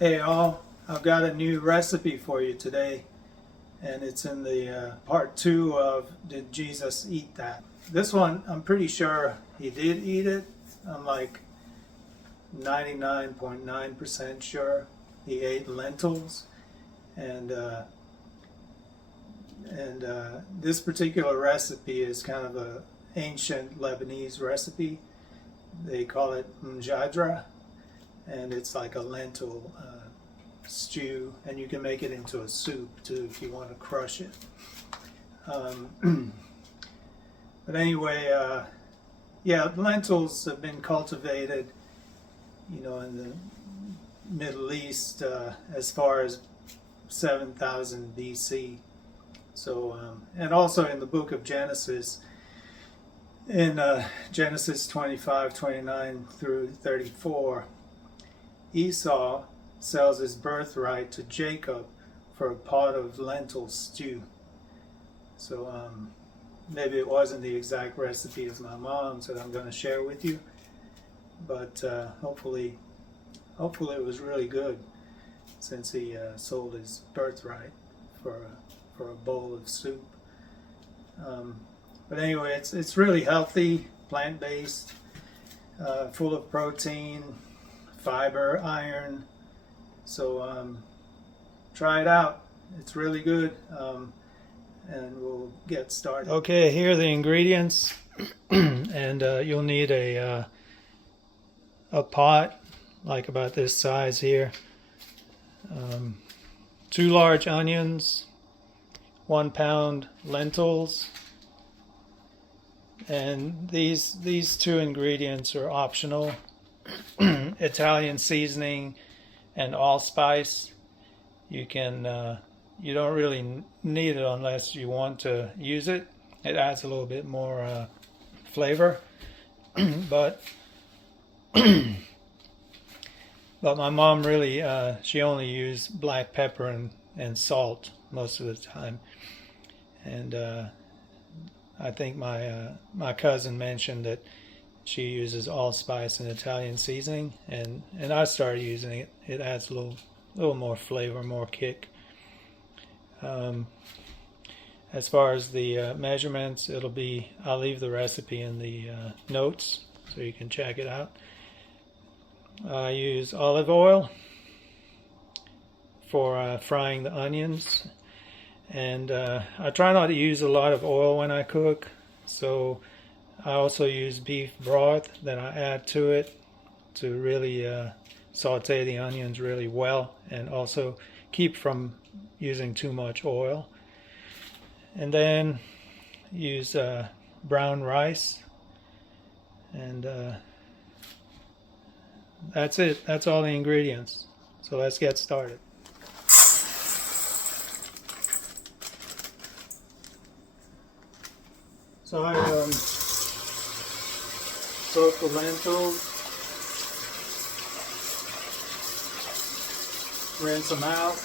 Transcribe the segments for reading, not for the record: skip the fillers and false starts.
Hey all, I've got a new recipe for you today, and it's in the part 2 of Did Jesus Eat That? This one, I'm pretty sure he did eat it. I'm like 99.9% sure he ate lentils, and this particular recipe is kind of a ancient Lebanese recipe. They call it Mjadra, and it's like a lentil stew, and you can make it into a soup too if you want to crush it. But anyway, yeah, lentils have been cultivated, in the Middle East as far as 7,000 BC. So, and also in the book of Genesis, in Genesis 25:29 through 34, Esau sells his birthright to Jacob for a pot of lentil stew. So maybe it wasn't the exact recipe as my mom's that I'm going to share with you, but hopefully it was really good, since he sold his birthright for a bowl of soup. But anyway, it's really healthy, plant-based, full of protein, fiber, iron. So try it out. It's really good. And we'll get started. Okay, here are the ingredients. And you'll need a pot like about this size here. 2 large onions, 1 pound lentils, and these 2 ingredients are optional. Italian seasoning and allspice. You don't really need it unless you want to use it. It adds a little bit more flavor, but my mom really she only used black pepper and salt most of the time. And I think my cousin mentioned that she uses allspice and Italian seasoning, and I started using it. It adds a little more flavor, more kick. As far as the measurements, I'll leave the recipe in the notes so you can check it out. I use olive oil for frying the onions, and I try not to use a lot of oil when I cook, so I also use beef broth that I add to it to really saute the onions really well, and also keep from using too much oil. And then use brown rice, and that's it. That's all the ingredients. So let's get started. So I soak the lentils, rinse them out.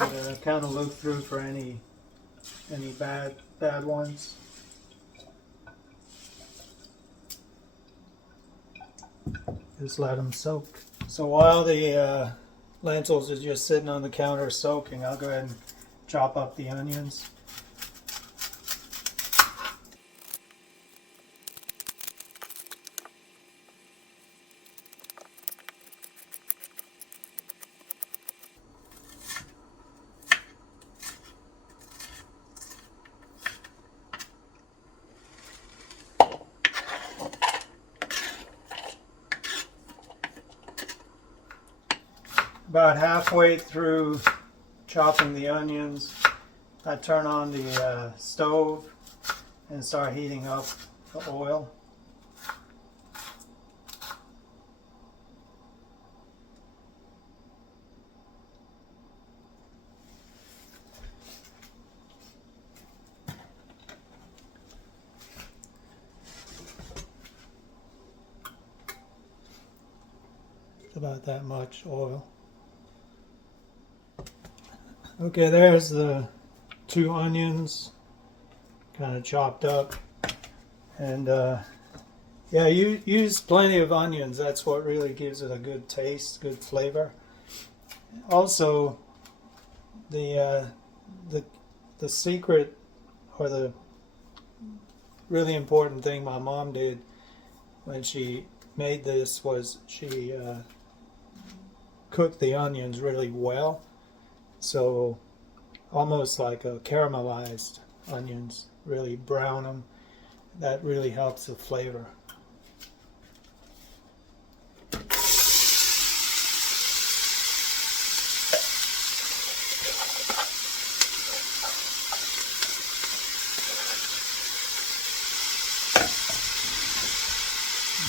And kind of look through for any bad ones. Just let them soak. So while the lentils are just sitting on the counter soaking, I'll go ahead and chop up the onions. About halfway through chopping the onions, I turn on the stove and start heating up the oil. about that much oil. Okay, there's the 2 onions kind of chopped up. And yeah, you use plenty of onions. That's what really gives it a good taste, good flavor. Also, the secret, or the really important thing my mom did when she made this, was she cooked the onions really well. So almost like a caramelized onions, really brown them. That really helps the flavor.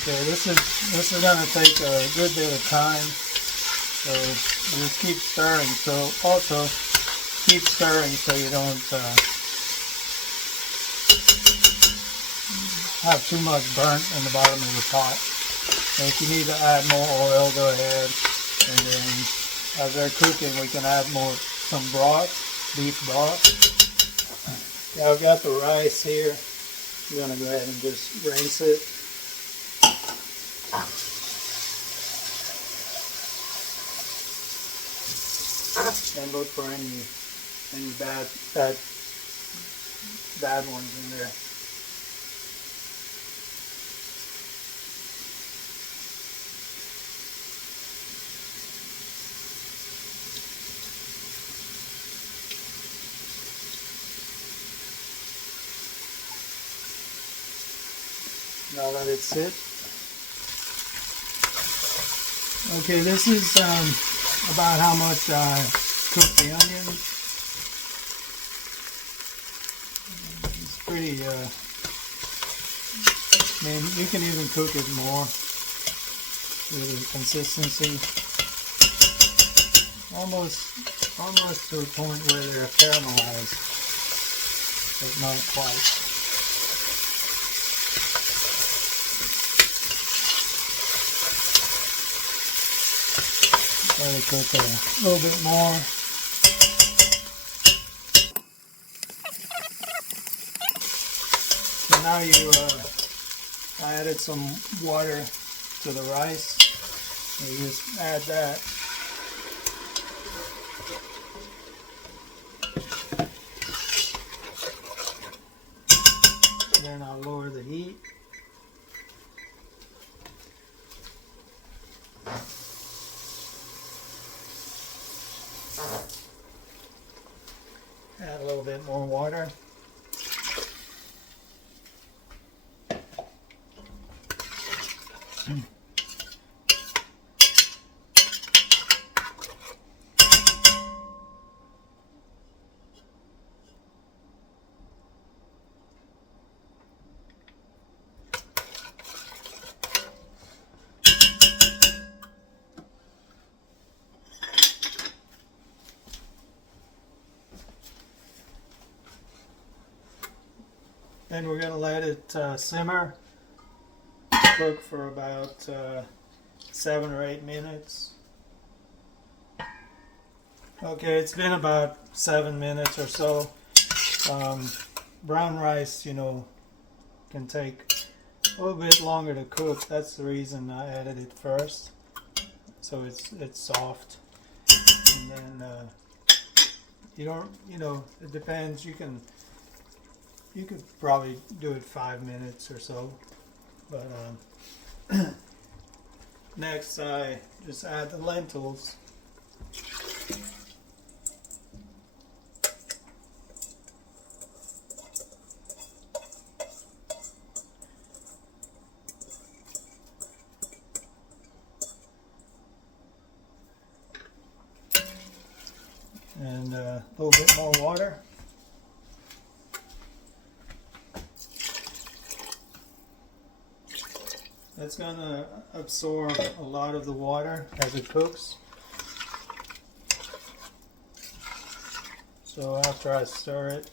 Okay, this is going to take a good bit of time, so just keep stirring. So also keep stirring so you don't have too much burnt in the bottom of the pot. And if you need to add more oil, go ahead. And then as they're cooking, we can add some broth, beef broth. Yeah, I've got the rice here. I'm going to go ahead and just rinse it. And look for any bad ones in there. Now let it sit. Okay, this is about how much I cooked the onions. It's pretty, I mean, you can even cook it more with the consistency. Almost to a point where they're caramelized, but not quite. Let it cook a little bit more. So now I added some water to the rice. You just add that. Then I'll lower the heat. Add a little bit more water. Then we're going to let it simmer, cook for about 7 or 8 minutes. Okay, it's been about 7 minutes or so. Brown rice, can take a little bit longer to cook. That's the reason I added it first, so it's soft. And then it depends. You could probably do it 5 minutes or so, but next I just add the lentils. And a little bit more water. That's going to absorb a lot of the water as it cooks. So after I stir it,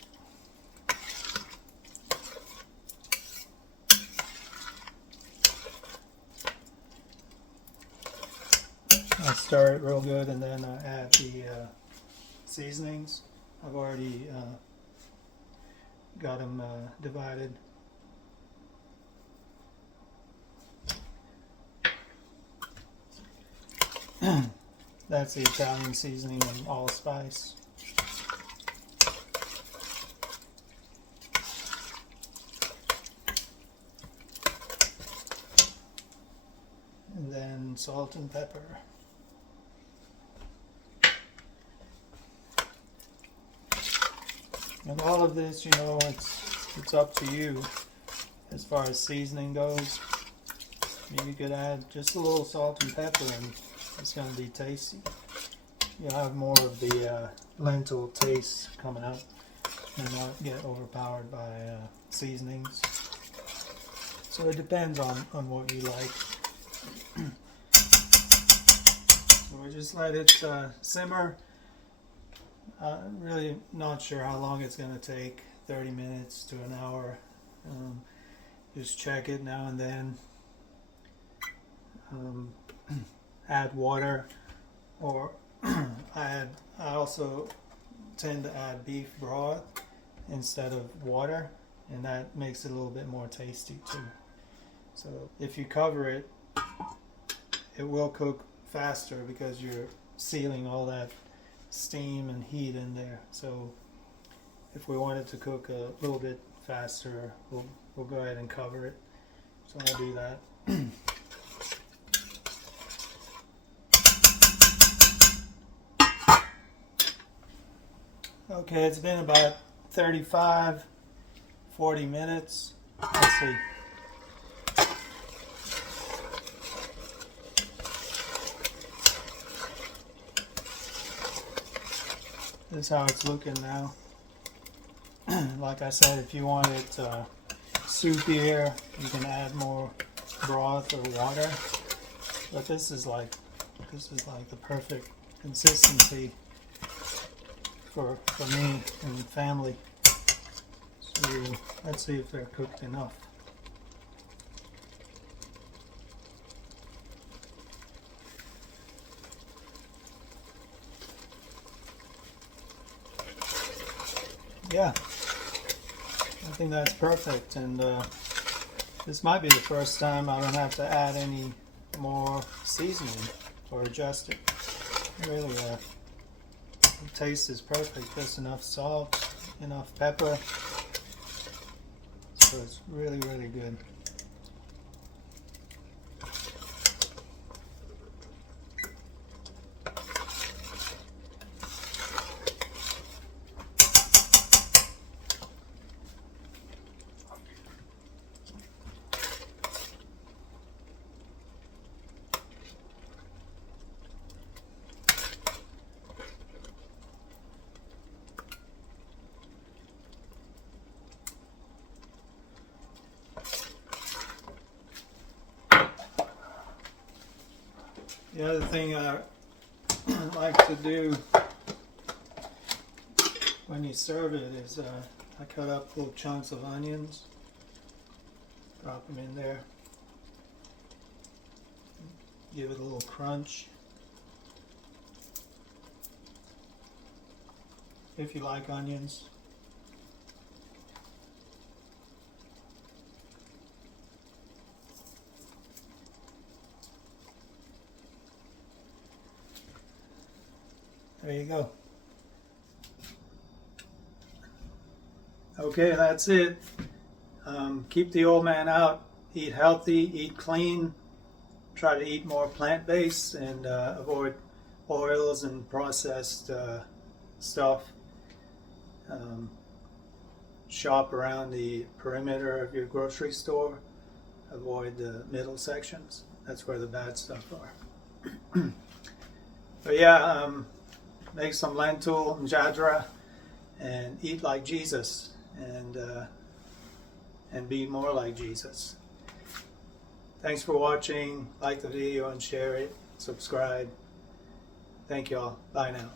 I stir it real good, and then I add the seasonings. I've already got them divided. That's the Italian seasoning and allspice. And then salt and pepper. And all of this, you know, it's up to you as far as seasoning goes. You could add just a little salt and pepper and it's going to be tasty. You'll have more of the lentil taste coming out and not get overpowered by seasonings. So it depends on what you like. So we just let it simmer. Really not sure how long it's going to take, 30 minutes to an hour. Just check it now and then. Add water, or I also tend to add beef broth instead of water, and that makes it a little bit more tasty too. So if you cover it, it will cook faster because you're sealing all that steam and heat in there. So if we want it to cook a little bit faster, we'll go ahead and cover it. So I'll do that. Okay, it's been about 35, 40 minutes. Let's see. This is how it's looking now. Like I said, if you want it soupier, you can add more broth or water. But this is like the perfect consistency for me and family. So let's see if they're cooked enough. Yeah, I think that's perfect, and this might be the first time I don't have to add any more seasoning or adjust it. Really, the taste is perfect. Just enough salt, enough pepper, so it's really, really good. The other thing I like to do when you serve it is I cut up little chunks of onions, drop them in there, give it a little crunch. If you like onions. There you go. Okay, that's it. Keep the old man out. Eat healthy, eat clean. Try to eat more plant-based and avoid oils and processed stuff. Shop around the perimeter of your grocery store. Avoid the middle sections. That's where the bad stuff are. But yeah, make some lentil mjadra and eat like Jesus and be more like Jesus. Thanks for watching. Like the video and share it. Subscribe. Thank y'all. Bye now.